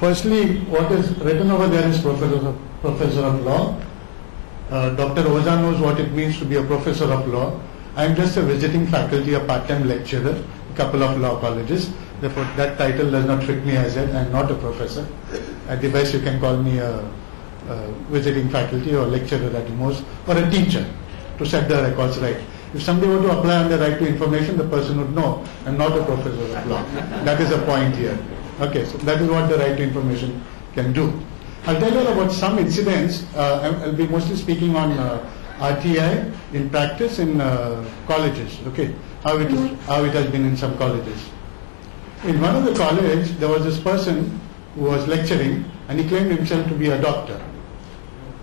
Firstly, what is written over there is professor of law. Dr. Oza knows what it means to be a professor of law. I am just a visiting faculty, a part-time lecturer, a couple of law colleges. Therefore, that title does not fit me as yet. I am not a professor. At the best, you can call me a visiting faculty or lecturer at the most, or a teacher to set the records right. If somebody were to apply on the right to information, the person would know I am not a professor of law. That is the point here. Okay, so that is what the right to information can do. I'll tell you about some incidents. I'll be mostly speaking on RTI in practice in colleges. Okay, how it has been in some colleges. In one of the college, there was this person who was lecturing, and he claimed himself to be a doctor.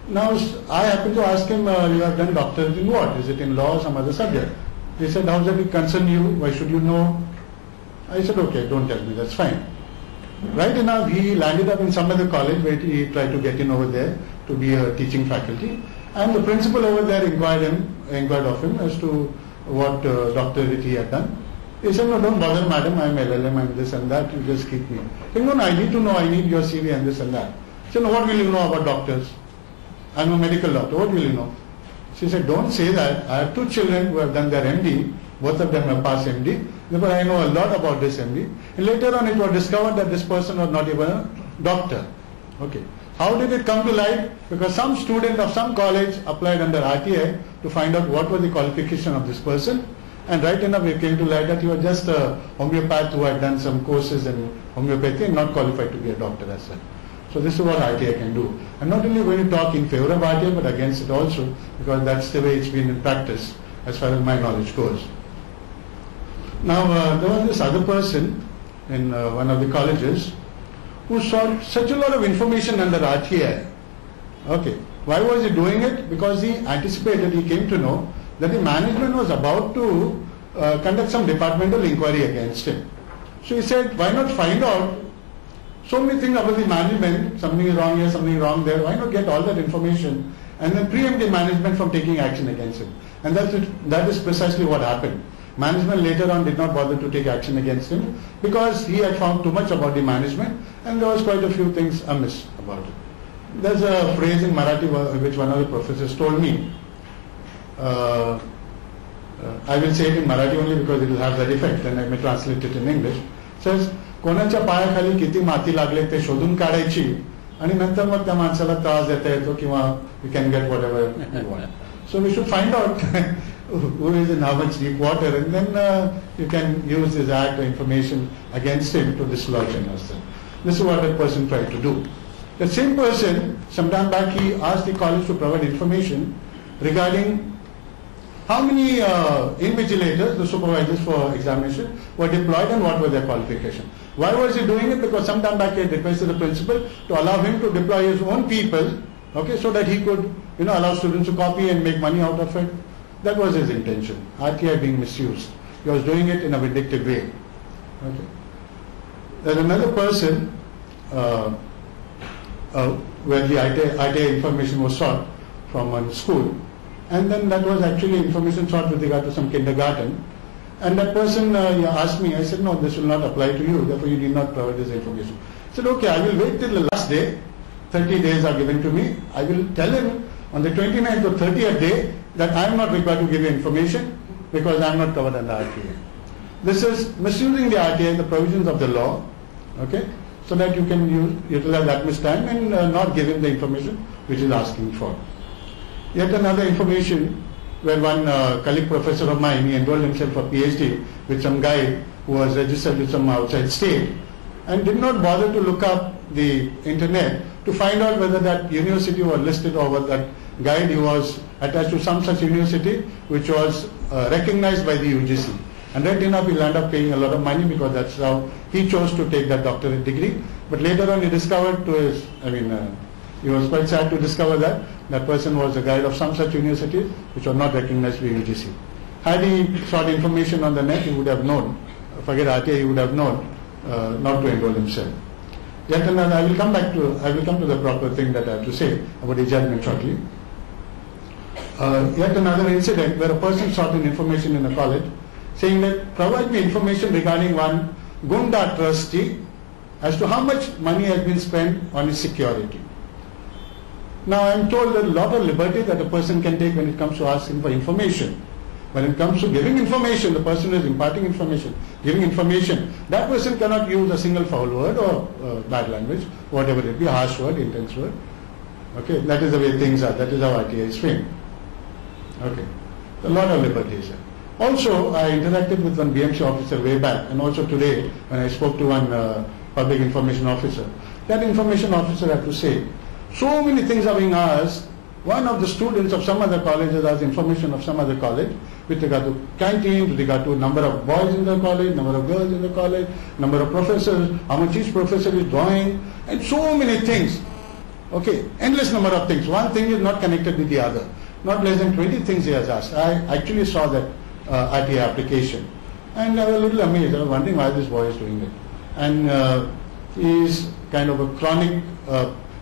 Now, I happened to ask him, you have done doctorate in what? Is it in law or some other subject? He said, how does it concern you? Why should you know? I said, okay, don't tell me, that's fine. Right enough, he landed up in some other college where he tried to get in over there to be a teaching faculty. And the principal over there inquired of him as to what doctorate he had done. He said, no, don't bother, madam, I'm LLM, I'm this and that, you just keep me. He said, no, I need to know, I need your CV and this and that. He said, no, what will you know about doctors? I'm a medical doctor, what will you know? She said, don't say that. I have two children who have done their MD, both of them have passed MD, therefore I know a lot about this MD. And later on it was discovered that this person was not even a doctor. Okay. How did it come to light? Because some student of some college applied under RTI to find out what was the qualification of this person. And right enough it came to light that he was just a homeopath who had done some courses in homeopathy and not qualified to be a doctor as such. So this is what RTI can do. I'm not only going to talk in favor of RTI but against it also, because that's the way it's been in practice as far as my knowledge goes. Now there was this other person in one of the colleges who sought such a lot of information under RTI. Okay. Why was he doing it? Because he anticipated, he came to know that the management was about to conduct some departmental inquiry against him. So he said, why not find out so many things about the management, something is wrong here, something is wrong there, why not get all that information and then preempt the management from taking action against him. And that is precisely what happened. Management later on did not bother to take action against him because he had found too much about the management and there was quite a few things amiss about it. There's a phrase in Marathi which one of the professors told me. I will say it in Marathi only because it will have that effect and I may translate it in English. It says, कोणाच्या पायाखाली किती माती लागले ते शोधून काढायची आणि नंतर मग त्या माणसाला त्रास देता येतो किंवा you can get whatever you want. So we should find out who is in how much deep water and then you can use this act or information against him to dislodge him. This is what that person tried to do. The same person, some time back, he asked the college to provide information regarding how many invigilators, the supervisors for examination, were deployed and what was their qualification. Why was he doing it? Because some time back he had requested the principal to allow him to deploy his own people, okay, so that he could, allow students to copy and make money out of it. That was his intention. RTI being misused. He was doing it in a vindictive way. Okay. There's another person where the RTI information was sought from one school. And then that was actually information sought with regard to some kindergarten. And that person asked me, I said, no, this will not apply to you, therefore you need not provide this information. I said, okay, I will wait till the last day, 30 days are given to me. I will tell him on the 29th or 30th day that I am not required to give you information because I am not covered under RTI. This is misusing the RTI, the provisions of the law, okay, so that you can utilize that much time and not give him the information which is asking for. Yet another information where one colleague professor of mine, he enrolled himself for PhD with some guy who was registered with some outside state and did not bother to look up the internet to find out whether that university was listed or whether that guide he was attached to some such university which was recognized by the UGC. And right enough he'll end up paying a lot of money because that's how he chose to take that doctorate degree. But later on he discovered he was quite sad to discover that that person was a guide of some such universities which were not recognized by UGC. Had he sought information on the net, he would have known, forget RTI, he would have known not to enroll himself. Yet another, I will come to the proper thing that I have to say about the judgment shortly. Yet another incident where a person sought an information in a college saying that provide me information regarding one Gunda trustee as to how much money has been spent on its security. Now I am told that a lot of liberty that a person can take when it comes to asking for information. When it comes to giving information, the person who is imparting information, giving information, that person cannot use a single foul word or bad language, whatever it be, harsh word, intense word. Okay, that is the way things are. That is how RTI is framed. Okay, a lot of liberties. Also, I interacted with one BMC officer way back, and also today when I spoke to one public information officer. That information officer had to say, so many things are being asked. One of the students of some other college has asked information of some other college with regard to canteen, with regard to number of boys in the college, number of girls in the college, number of professors, how much each professor is drawing, and so many things. Okay, endless number of things. One thing is not connected with the other. Not less than 20 things he has asked. I actually saw that RTI application, and I was a little amazed. I was wondering why this boy is doing it. And he is kind of a chronic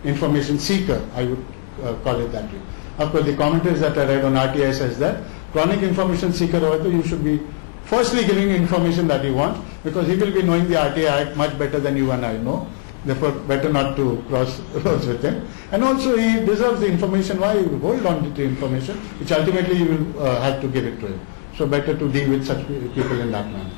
information seeker, I would call it that way. Of course, the commentaries that I read on RTI says that chronic information seeker, you should be firstly giving information that you want, because he will be knowing the RTI Act much better than you and I know. Therefore, better not to cross roads with him. And also, he deserves the information. Why you hold on to the information, which ultimately you will have to give it to him. So, better to deal with such people in that manner.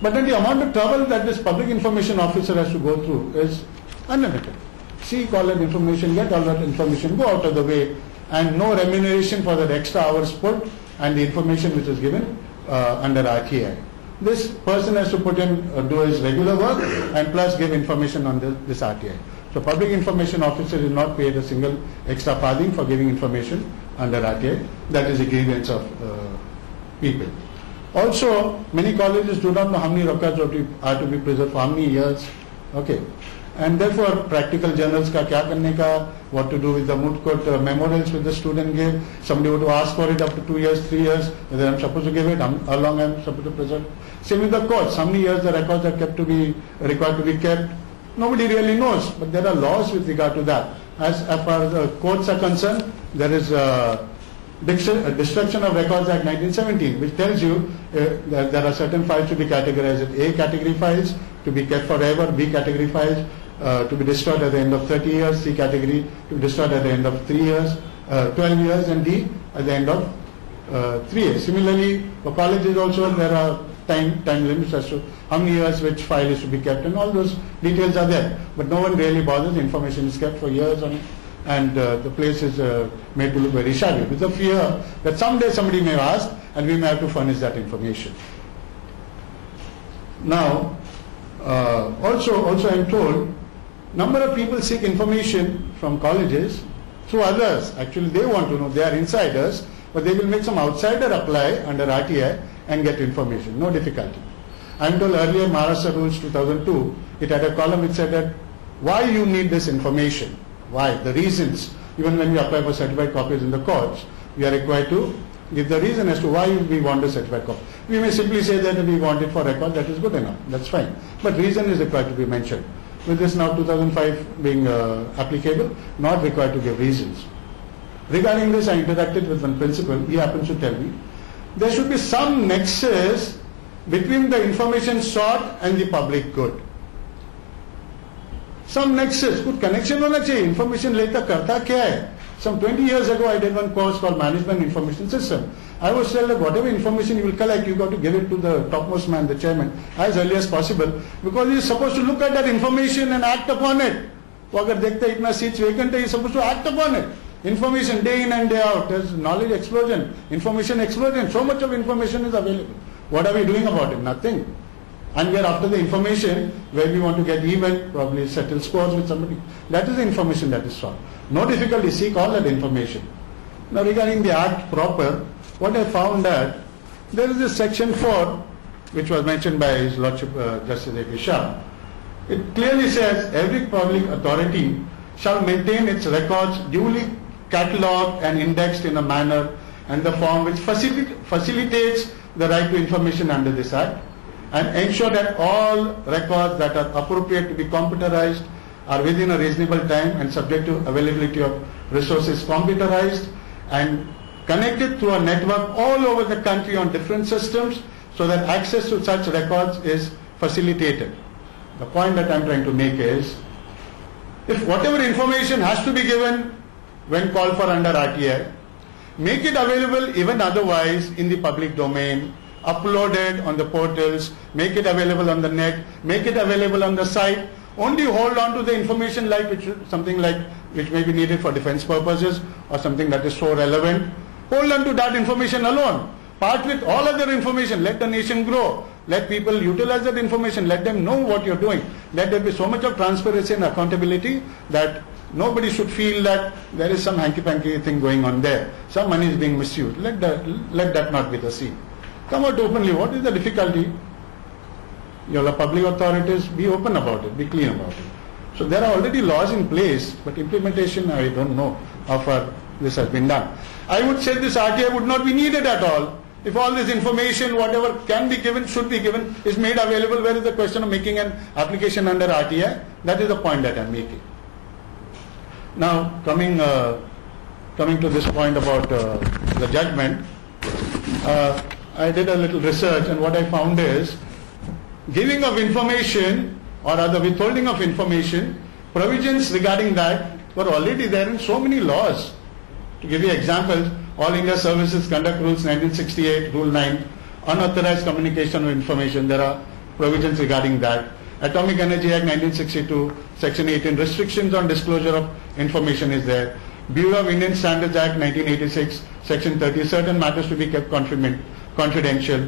But then the amount of trouble that this public information officer has to go through is unlimited. Seek all that information, get all that information, go out of the way, and no remuneration for that extra hours put and the information which is given under RTI. This person has to put in, do his regular work and plus give information on this RTI. So public information officer is not paid a single extra farthing for giving information under RTI. That is a grievance of people. Also, many colleges do not know how many records are to be preserved for how many years. Okay. And therefore, practical journals ka kya karne ka, what to do with the moot court memorials which the student gave. Somebody would ask for it up to 2 years, 3 years, whether I'm supposed to give it, how long I'm supposed to preserve. Same with the courts. How many years the records are required to be kept. Nobody really knows, but there are laws with regard to that. As far as the courts are concerned, there is Destruction of Records Act 1917, which tells you that there are certain files to be categorized as A category files, to be kept forever, B category files, to be destroyed at the end of 30 years, C category to be destroyed at the end of 3 years, 12 years, and D at the end of 3 years. Similarly, for colleges also there are time limits as to how many years which file is to be kept, and all those details are there. But no one really bothers. Information is kept for years on it, and the place is made to look very shabby, with the fear that someday somebody may ask and we may have to furnish that information. Now, also I am told, number of people seek information from colleges through others. Actually, they want to know, they are insiders, but they will make some outsider apply under RTI and get information, no difficulty. I am told earlier Maharashtra rules 2002, it had a column which said that why you need this information, why, the reasons. Even when we apply for certified copies in the courts, we are required to give the reason as to why we want a certified copy. We may simply say that we want it for record, that is good enough, that's fine. But reason is required to be mentioned. With this now 2005 being applicable, not required to give reasons. Regarding this, I interacted with one principal. He happens to tell me there should be some nexus between the information sought and the public good. Some nexus, कुछ connection होना चाहिए. Information लेता करता क्या है? Some 20 years ago, I did one course called Management Information System. I was told that whatever information you will collect, you got to give it to the topmost man, the chairman, as early as possible, because he is supposed to look at that information and act upon it. वो अगर देखते हैं इतना seats vacant है, he is supposed to act upon it. Information day in and day out. There's knowledge explosion, information explosion. So much of information is available. What are we doing about it? Nothing. And we are after the information where we want to get even, probably settle scores with somebody. That is the information that is sought. No difficulty, seek all that information. Now regarding the act proper, what I found that there is this section 4, which was mentioned by His Lordship Justice A.P. Shah. It clearly says every public authority shall maintain its records duly catalogued and indexed in a manner and the form which facilitates the right to information under this act, and ensure that all records that are appropriate to be computerized are within a reasonable time and subject to availability of resources computerized and connected through a network all over the country on different systems so that access to such records is facilitated. The point that I am trying to make is, if whatever information has to be given when called for under RTI, make it available even otherwise in the public domain, uploaded on the portals, make it available on the net, make it available on the site. Only hold on to the information like which may be needed for defense purposes or something that is so relevant. Hold on to that information alone. Part with all other information. Let the nation grow. Let people utilize that information. Let them know what you're doing. Let there be so much of transparency and accountability that nobody should feel that there is some hanky-panky thing going on there. Some money is being misused. Let that not be the scene. Come out openly. What is the difficulty? Your public authorities, be open about it. Be clean about it. So there are already laws in place, but implementation, I don't know how far this has been done. I would say this RTI would not be needed at all if all this information, whatever can be given, should be given, is made available. Where is the question of making an application under RTI? That is the point that I am making. Now, coming to this point about the judgment, I did a little research, and what I found is giving of information or other withholding of information, provisions regarding that were already there in so many laws. To give you examples, All India Services Conduct Rules 1968, Rule 9, unauthorized communication of information, there are provisions regarding that. Atomic Energy Act 1962, Section 18, restrictions on disclosure of information is there. Bureau of Indian Standards Act 1986, Section 30, certain matters to be kept confidential.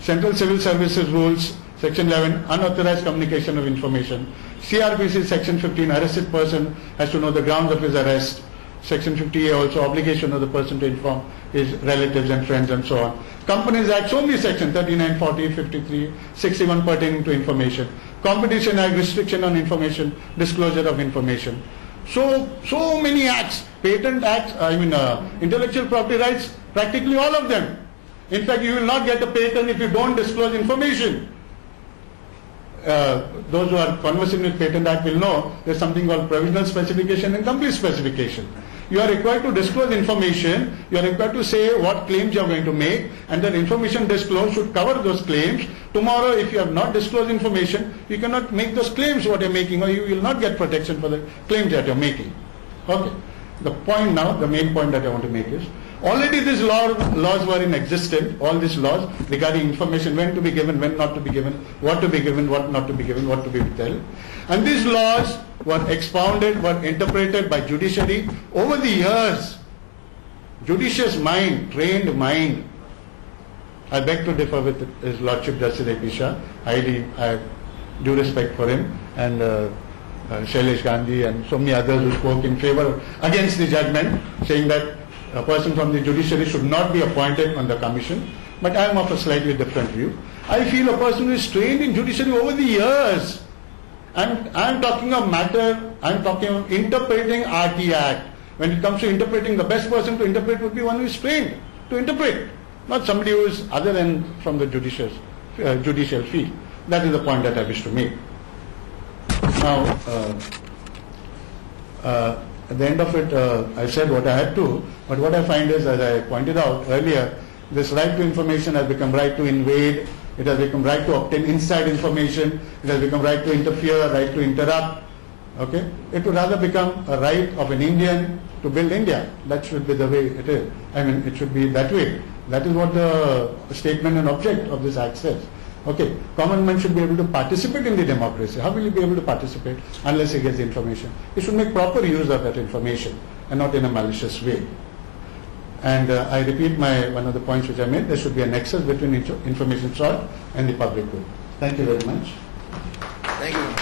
Central Civil Services Rules, Section 11, unauthorized communication of information. CRPC Section 15, arrested person has to know the grounds of his arrest. Section 50A also, obligation of the person to inform his relatives and friends and so on. Companies Act, so many sections, 39, 40, 53, 61 pertaining to information. Competition Act, restriction on information, disclosure of information. So many acts, patent acts, intellectual property rights, practically all of them. In fact, you will not get a patent if you don't disclose information. Those who are conversant with Patent Act will know there is something called provisional specification and complete specification. You are required to disclose information, you are required to say what claims you are going to make, and that information disclosed should cover those claims. Tomorrow, if you have not disclosed information, you cannot make those claims what you are making, or you will not get protection for the claims that you are making. Okay. The point now, the main point that I want to make is, already these laws were in existence, all these laws regarding information, when to be given, when not to be given, what to be given, what not to be given, what to be withheld. And these laws were expounded, were interpreted by judiciary over the years. Judicious mind, trained mind. I beg to differ with His Lordship Justice A.P. Shah. I have due respect for him, and Shailesh Gandhi and so many others who spoke in favor against the judgment, saying that a person from the judiciary should not be appointed on the commission. But I am of a slightly different view. I feel a person who is trained in judiciary over the years, and I am talking of matter, I am talking of interpreting RT Act. When it comes to interpreting, the best person to interpret would be one who is trained to interpret, not somebody who is other than from the judicial field. That is the point that I wish to make. Now, at the end of it, I said what I had to, but what I find is, as I pointed out earlier, this right to information has become right to invade, it has become right to obtain inside information, it has become right to interfere, right to interrupt. Okay? It would rather become a right of an Indian to build India. That should be the way it is. It should be that way. That is what the statement and object of this Act says. Okay, common man should be able to participate in the democracy. How will he be able to participate unless he gets the information? He should make proper use of that information and not in a malicious way. And I repeat one of the points which I made, there should be a nexus between information sought and the public good. Thank you very much. Thank you.